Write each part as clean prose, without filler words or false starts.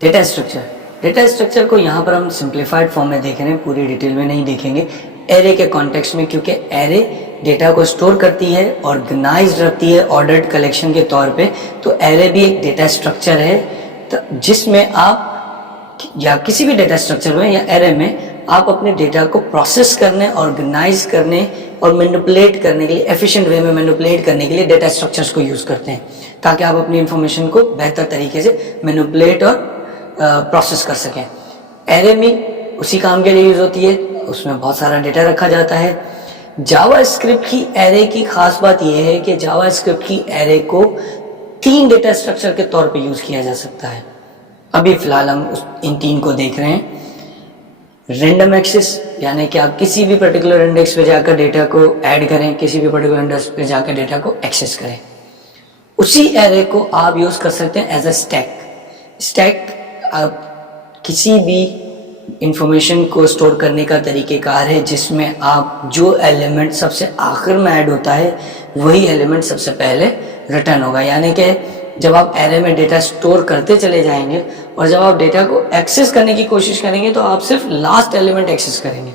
Data structure को यहाँ पर हम सिंप्लीफाइड फॉर्म में देख रहे हैं, पूरी डिटेल में नहीं देखेंगे। एरे के कॉन्टेक्स्ट में, क्योंकि एरे डेटा को स्टोर करती है, ऑर्गेनाइज्ड रखती है ऑर्डर्ड कलेक्शन के तौर पे, तो एरे भी एक डेटा स्ट्रक्चर है, तो जिसमें आप या किसी भी डेटा स्ट्रक्चर में या एरे में आप अपने डेटा को प्रोसेस करने, ऑर्गेनाइज करने और मैनिपुलेट करने के लिए, एफिशिएंट वे में मैनिपुलेट करने के लिए डेटा स्ट्रक्चर्स को यूज़ करते हैं, ताकि आप अपनी इंफॉर्मेशन को बेहतर तरीके से मैनिपुलेट और प्रोसेस कर सकें। एरे में उसी काम के लिए यूज़ होती है, उसमें बहुत सारा डेटा रखा जाता है। जावा स्क्रिप्ट की एरे की खास बात यह है कि जावा स्क्रिप्ट की एरे को 3 डेटा स्ट्रक्चर के तौर पे यूज़ किया जा सकता है। अभी फ़िलहाल हम इन 3 को देख रहे हैं। रैंडम एक्सेस, यानी कि आप किसी भी पर्टिकुलर इंडेक्स पे जाकर डेटा को ऐड करें, किसी भी पर्टिकुलर इंडेक्स पे जाकर डेटा को एक्सेस करें। उसी एरे को आप यूज़ कर सकते हैं एज अ स्टैक। आप किसी भी इंफॉर्मेशन को स्टोर करने का तरीक़ेकार है जिसमें आप जो एलिमेंट सबसे आखिर में ऐड होता है वही एलिमेंट सबसे पहले रिटर्न होगा। यानी कि जब आप एरे में डेटा स्टोर करते चले जाएंगे और जब आप डेटा को एक्सेस करने की कोशिश करेंगे तो आप सिर्फ लास्ट एलिमेंट एक्सेस करेंगे।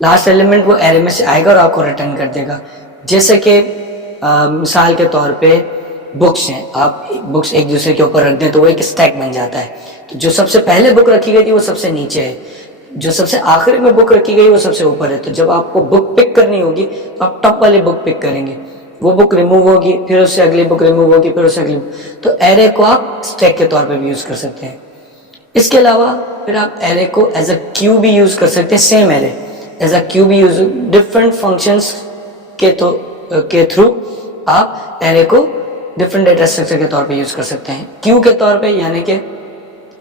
लास्ट एलिमेंट वो एरे में से आएगा और आपको रिटर्न कर देगा। जैसे कि मिसाल के तौर पे बुक्स हैं, आप बुक्स एक दूसरे के ऊपर रख दें तो वो एक स्टैक बन जाता है। तो जो सबसे पहले बुक रखी गई थी वो सबसे नीचे है, जो सबसे आखिर में बुक रखी गई वो सबसे ऊपर है। तो जब आपको बुक पिक करनी होगी तो आप टॉप वाली बुक पिक करेंगे, वो बुक रिमूव होगी, फिर उससे अगली बुक रिमूव होगी, फिर उससे अगली। तो एरे को आप स्टैक के तौर पे भी यूज़ कर सकते हैं। इसके अलावा फिर आप एरे को एज अ क्यू भी यूज़ कर सकते हैं। Same array as a queue भी यूज, डिफरेंट फंक्शंस के थ्रू आप एरे को डिफरेंट डेटा स्ट्रक्चर के तौर पे यूज़ कर सकते हैं। क्यू के तौर पे, यानी कि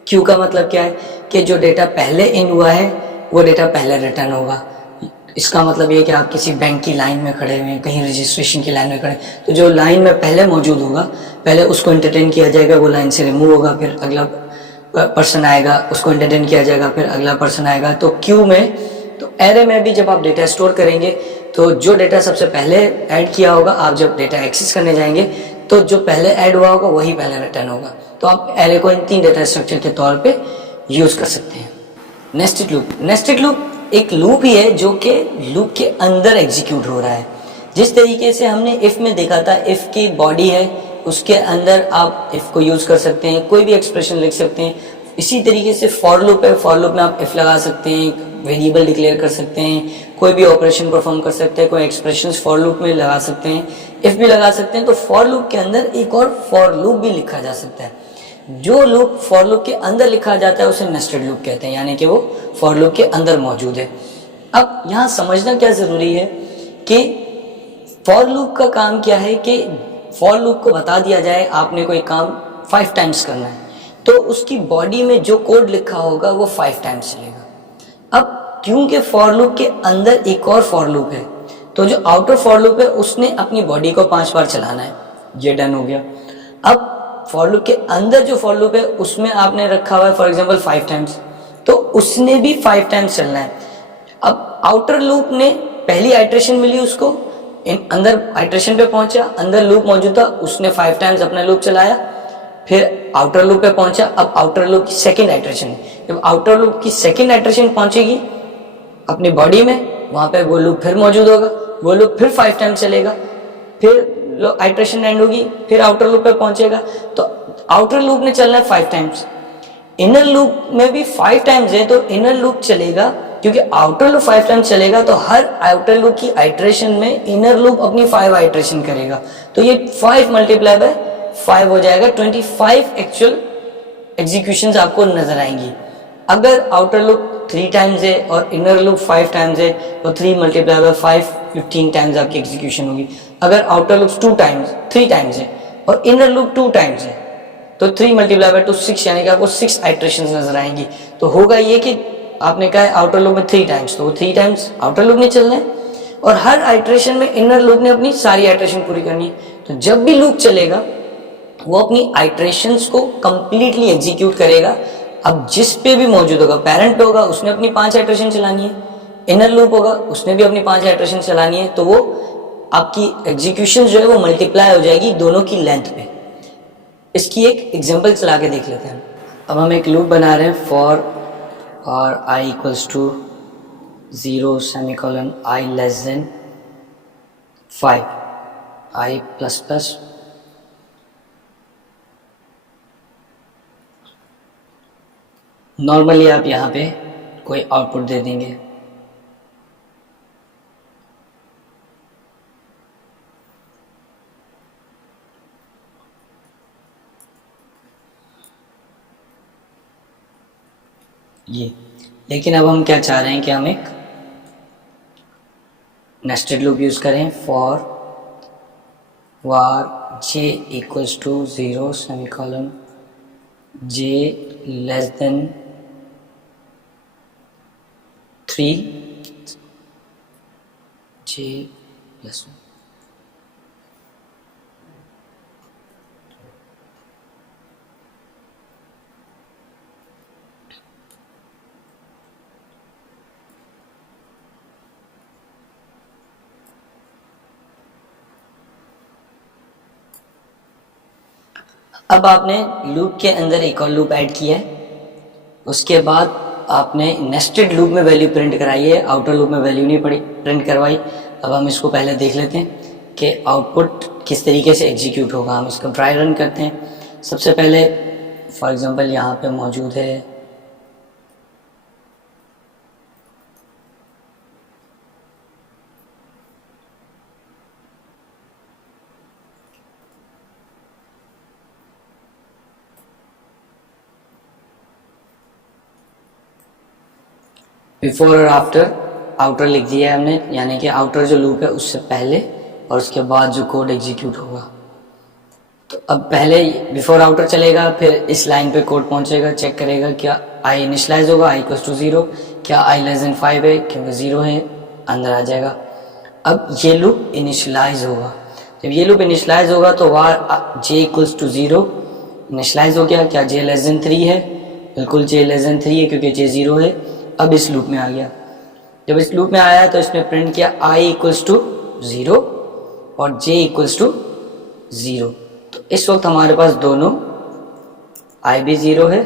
क्यू का मतलब क्या है कि जो डेटा पहले इन हुआ है वो डेटा पहले रिटर्न होगा। इसका मतलब ये कि आप किसी बैंक की लाइन में खड़े हुए हैं, कहीं रजिस्ट्रेशन की लाइन में खड़े, तो जो लाइन में पहले मौजूद होगा पहले उसको एंटरटेन किया जाएगा, वो लाइन से रिमूव होगा, फिर अगला पर्सन आएगा, उसको एंटरटेन किया जाएगा, फिर अगला पर्सन आएगा। तो क्यू में, तो एरे में भी जब आप डेटा स्टोर करेंगे तो जो डेटा सबसे पहले ऐड किया होगा, आप जब डेटा एक्सेस करने जाएंगे तो जो पहले ऐड हुआ होगा वही पहले रिटर्न होगा। तो आप एरे को इन 3 डेटा स्ट्रक्चर के तौर पे यूज़ कर सकते हैं। नेस्टेड लूप एक लूप ही है जो कि लूप के अंदर एग्जीक्यूट हो रहा है। जिस तरीके से हमने इफ़ में देखा था, इफ़ की बॉडी है, उसके अंदर आप इफ़ को यूज़ कर सकते हैं, कोई भी एक्सप्रेशन लिख सकते हैं। इसी तरीके से फॉर लूप है, फॉर लूप में आप इफ़ लगा सकते हैं, वेरिएबल डिक्लेयर कर सकते हैं, कोई भी ऑपरेशन परफॉर्म कर सकते हैं, कोई एक्सप्रेशंस फॉर लूप में लगा सकते हैं, इफ़ भी लगा सकते हैं। तो फॉर लूप के अंदर एक और फॉर लूप भी लिखा जा सकता है। जो लूप फॉर लूप के अंदर लिखा जाता है उसे नेस्टेड लूप कहते हैं, यानी कि वो फॉर लूप के अंदर मौजूद है। अब यहाँ समझना क्या ज़रूरी है कि फॉर लूप का काम क्या है कि फॉर लूप को बता दिया जाए आपने कोई काम 5 टाइम्स करना है, तो उसकी बॉडी में जो कोड लिखा होगा वो 5 टाइम्स चलेगा। अब क्योंकि फॉर लूप के अंदर एक और फॉर लूप है, तो जो आउटर फॉर लूप है उसने अपनी बॉडी को 5 बार चलाना है। ये डन हो गया। अब फॉर लूप के अंदर जो फॉर लूप है उसमें आपने रखा हुआ है फॉर एग्जांपल 5 टाइम्स, तो उसने भी 5 टाइम्स चलना है। अब आउटर लूप ने पहली आइट्रेशन मिली उसको, अंदर आइट्रेशन पे पहुंचा, अंदर लूप मौजूद था, उसने 5 टाइम्स अपना लूप चलाया, फिर आउटर लूप पे पहुंचा। अब आउटर लूप की सेकेंड आइट्रेशन, जब आउटर लूप की सेकेंड आइट्रेशन पहुंचेगी अपनी बॉडी में, वहां पे वो लूप फिर मौजूद होगा, वो लूप फिर 5 टाइम्स चलेगा, फिर आइट्रेशन एंड होगी, फिर आउटर लूप पे पहुंचेगा। तो आउटर लूप ने चलना है 5 टाइम्स, इनर लूप में भी 5 टाइम्स है, तो इनर लूप चलेगा, क्योंकि आउटर लूप 5 टाइम्स चलेगा तो हर आउटर लूप की आइट्रेशन में इनर लूप अपनी 5 आइट्रेशन करेगा। तो ये 5 मल्टीप्लाई बाय 5 हो जाएगा, 25 एक्चुअल एग्जीक्यूशंस आपको नजर आएंगी। अगर आउटर लूप 3 टाइम्स है और इनर लूप 5 टाइम्स है तो 3 मल्टीप्लाई बाय 5 15 टाइम्स आपकी एग्जीक्यूशन होगी। अगर आउटर लूप 3 टाइम्स है और इनर लूप 2 टाइम्स है तो 3 मल्टीप्लाई बाय 2 6, यानी कि आपको 6 आइट्रेशंस नजर आएंगी। तो होगा ये कि आपने कहा है आउटर लूप में 3 टाइम्स, तो वो 3 टाइम्स आउटर लूप ने चलना है और हर आइट्रेशन में इनर लूप ने अपनी सारी आइट्रेशन पूरी करनी है। तो जब भी लूप चलेगा वो अपनी आइट्रेशंस को कंप्लीटली एग्जीक्यूट करेगा। अब जिस पे भी मौजूद होगा, पेरेंट होगा उसने अपनी 5 आइट्रेशन चलानी है, इनर लूप होगा उसने भी अपनी 5 आइट्रेशन चलानी है, तो वो आपकी एग्जीक्यूशन जो है वो मल्टीप्लाई हो जाएगी दोनों की लेंथ पे। इसकी एक एग्जांपल चला के देख लेते हैं। अब हम एक लूप बना रहे हैं फॉर और I equals to 0 semicolon I less than 5 I plus plus normally आप यहाँ पे कोई आउटपुट दे देंगे। ये लेकिन अब हम क्या चाह रहे हैं कि हम एक नेस्टेड लूप यूज करें for var J equals to 0 semicolon J less than 3 J plus 1। अब आपने लूप के अंदर एक और लूप ऐड किया है, उसके बाद आपने नेस्टेड लूप में वैल्यू प्रिंट कराई है, आउटर लूप में वैल्यू नहीं पड़ी प्रिंट करवाई। अब हम इसको पहले देख लेते हैं कि आउटपुट किस तरीके से एग्जीक्यूट होगा। हम इसको ट्राई रन करते हैं। सबसे पहले फॉर एग्जांपल यहाँ पे मौजूद है बिफोर और आफ्टर। आउटर लिख दिया है हमने, यानी कि आउटर जो लूप है उससे पहले और उसके बाद जो कोड एग्जीक्यूट होगा। तो अब पहले बिफोर आउटर चलेगा, फिर इस लाइन पे कोड पहुंचेगा, चेक करेगा क्या आई इनिशलाइज होगा, आई इक्वल्स टू 0, क्या आई लेस देन 5 है, क्योंकि 0 है, अंदर आ जाएगा। अब ये लूप इनिशलाइज होगा। जब ये लूप इनिशलाइज होगा तो वार जे इक्वल्स टू 0 इनिशलाइज हो गया। क्या जे लेस देन 3 है? बिल्कुल जे लेस देन 3 है, क्योंकि जे 0 है। अब इस लूप में आ गया। जब इस लूप में आया तो इसने प्रिंट किया आई इक्वल्स टू 0 और जे इक्वल्स टू 0। तो इस वक्त हमारे पास दोनों आई भी 0 है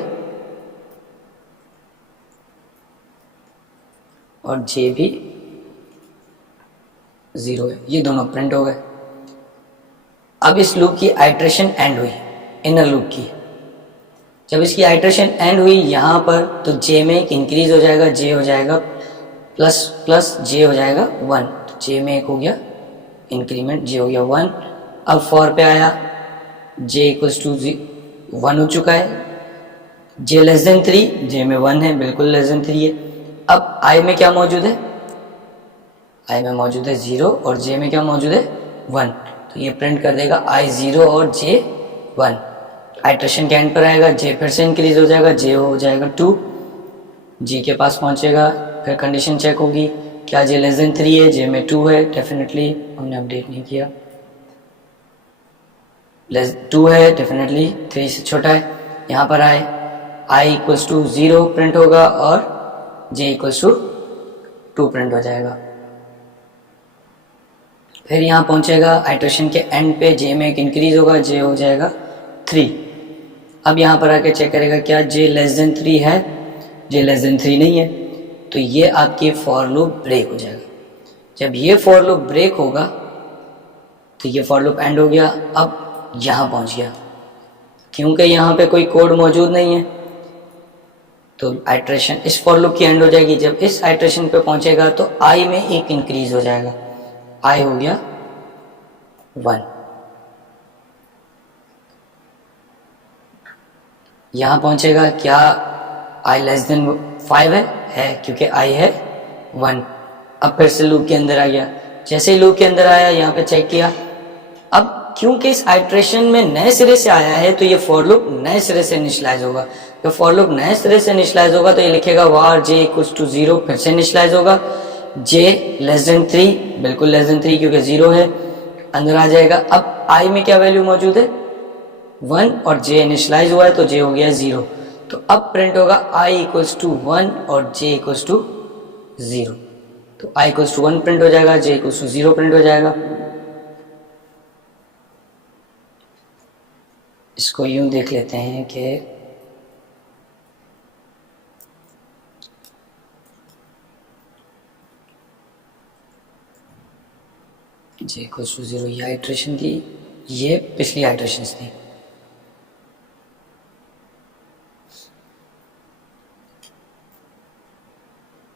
और जे भी 0 है, ये दोनों प्रिंट हो गए। अब इस लूप की आइट्रेशन एंड हुई, इनर लूप की। जब इसकी आइट्रेशन एंड हुई यहाँ पर, तो जे में एक इंक्रीज हो जाएगा, जे हो जाएगा प्लस प्लस जे हो जाएगा 1। तो जे में एक हो गया इंक्रीमेंट, जे हो गया 1। अब फॉर पे आया, जे इक्वल्स टू 1 हो चुका है। जे लेस देन 3, जे में 1 है, बिल्कुल लेस देन 3 है। अब आई में क्या मौजूद है? आई में मौजूद है 0 और जे में क्या मौजूद है? 1। तो ये प्रिंट कर देगा आई 0 और जे 1। आइट्रेशन के एंड पर आएगा, जे फिर से इंक्रीज हो जाएगा, जे हो जाएगा 2, जी के पास पहुंचेगा। फिर कंडीशन चेक होगी, क्या जे लेस देन 3 है, जे में 2 है, डेफिनेटली हमने अपडेट नहीं किया, 2 है, डेफिनेटली 3 से छोटा है। यहाँ पर आए आई इक्वल्स टू 0 प्रिंट होगा और जे इक्वल्स टू 2 प्रिंट हो जाएगा। फिर यहाँ पहुंचेगा आइट्रेशन के एंड पे, जे में एक इंक्रीज होगा, जे हो जाएगा 3। अब यहाँ पर आके चेक करेगा क्या जे लेस देन 3 है, जे लेस देन 3 नहीं है, तो ये आपकी फॉर लूप ब्रेक हो जाएगा। जब ये फॉर लूप ब्रेक होगा तो ये फॉर लूप एंड हो गया। अब यहाँ पहुँच गया, क्योंकि यहाँ पे कोई कोड मौजूद नहीं है, तो आइट्रेशन इस फॉर लूप की एंड हो जाएगी। जब इस आइट्रेशन पे पहुँचेगा तो आई में एक इंक्रीज हो जाएगा, आई हो गया 1। यहाँ पहुंचेगा, क्या आई लेस देन 5 है, क्योंकि आई है 1। अब फिर से लूप के अंदर आ गया। जैसे ही लूप के अंदर आया, यहाँ पे चेक किया। अब क्योंकि इस आइट्रेशन में नए सिरे से आया है, तो ये फॉर लूप नए सिरे से इनिशियलाइज होगा। जब फॉर लूप नए सिरे से इनिशियलाइज होगा तो ये लिखेगा वार जे इक्वल्स टू 0, फिर से इनिशियलाइज होगा। जे लेस देन 3, बिल्कुल लेस देन 3 क्योंकि 0 है, अंदर आ जाएगा। अब आई में क्या वैल्यू मौजूद है? 1 और जे इनिशियलाइज हुआ है तो जे हो गया 0। तो अब प्रिंट होगा आई इक्वल्स टू 1 और जे इक्वल्स टू 0। तो आई इक्वल्स टू 1 प्रिंट हो जाएगा, जे इक्वल्स टू 0 प्रिंट हो जाएगा। इसको यूं देख लेते हैं कि जे इक्वल्स टू 0 ये आइट्रेशन थी, ये पिछली आइट्रेशंस थी।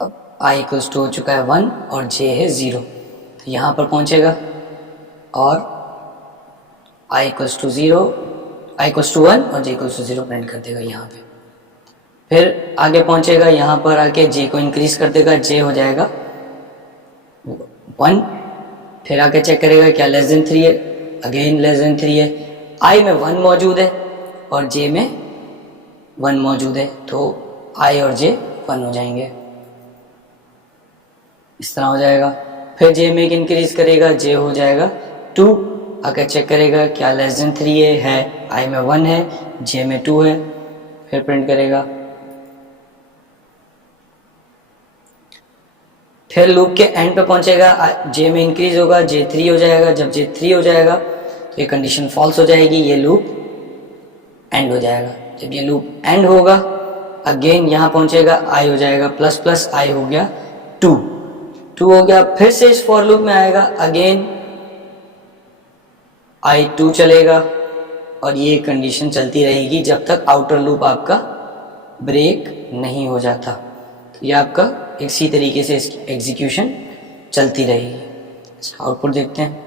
अब i इक्वल्स टू हो चुका है 1 और j है 0, तो यहाँ पर पहुँचेगा और i equals to 0, i equals to 1 और j इक्वल्स टू 0 प्रिंट कर देगा यहाँ पे। फिर आगे पहुँचेगा, यहाँ पर आके j को इंक्रीज कर देगा, j हो जाएगा 1। फिर आके चेक करेगा क्या लेस देन 3 है, अगेन लेस देन 3 है, i में 1 मौजूद है और j में 1 मौजूद है, तो i और j 1 हो जाएंगे, इस तरह हो जाएगा। फिर j में एक इंक्रीज करेगा, j हो जाएगा 2। आगे चेक करेगा क्या लेस देन 3 है, i में 1 है, j में 2 है, फिर प्रिंट करेगा। फिर लूप के एंड पे पहुंचेगा, j में इंक्रीज होगा, j 3 हो जाएगा। जब j 3 हो जाएगा तो ये कंडीशन फॉल्स हो जाएगी, ये लूप एंड हो जाएगा। जब ये लूप एंड होगा, अगेन यहाँ पहुंचेगा, i हो जाएगा प्लस प्लस, i हो गया 2 हो गया। फिर से इस फॉर लूप में आएगा, अगेन i 2 चलेगा और ये कंडीशन चलती रहेगी जब तक आउटर लूप आपका ब्रेक नहीं हो जाता। तो ये आपका इसी तरीके से इसकी एग्जीक्यूशन चलती रहेगी। अच्छा, आउटपुट देखते हैं।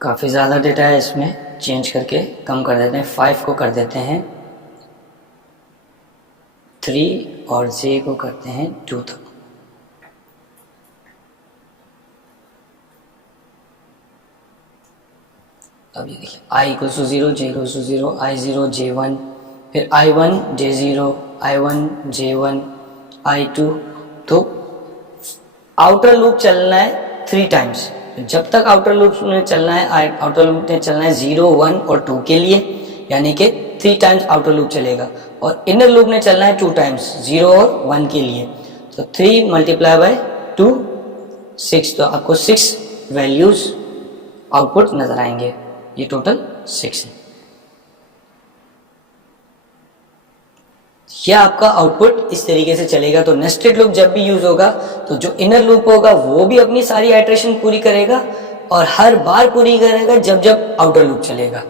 काफ़ी ज़्यादा डेटा है, इसमें चेंज करके कम कर देते हैं, 5 को कर देते हैं 3 और j को करते हैं 2 तक। अब ये देखिए, i equals to 0, j equals to 0, i 0, j 1, फिर i 1, j 0, i 1, j 1, i 2। तो आउटर लूप चलना है 3 टाइम्स। जब तक आउटर लूप में चलना है, आउटर लूप में चलना है 0, 1 और 2 के लिए, यानी कि 3 टाइम्स आउटर लूप चलेगा। और इनर लूप में चलना है 2 टाइम्स, 0 और 1 के लिए। तो 3 मल्टीप्लाई बाय 2 6, तो आपको 6 वैल्यूज आउटपुट नजर आएंगे। ये टोटल 6 है। यह आपका आउटपुट इस तरीके से चलेगा। तो नेस्टेड लूप जब भी यूज होगा तो जो इनर लूप होगा वो भी अपनी सारी आइटरेशन पूरी करेगा और हर बार पूरी करेगा जब जब आउटर लूप चलेगा।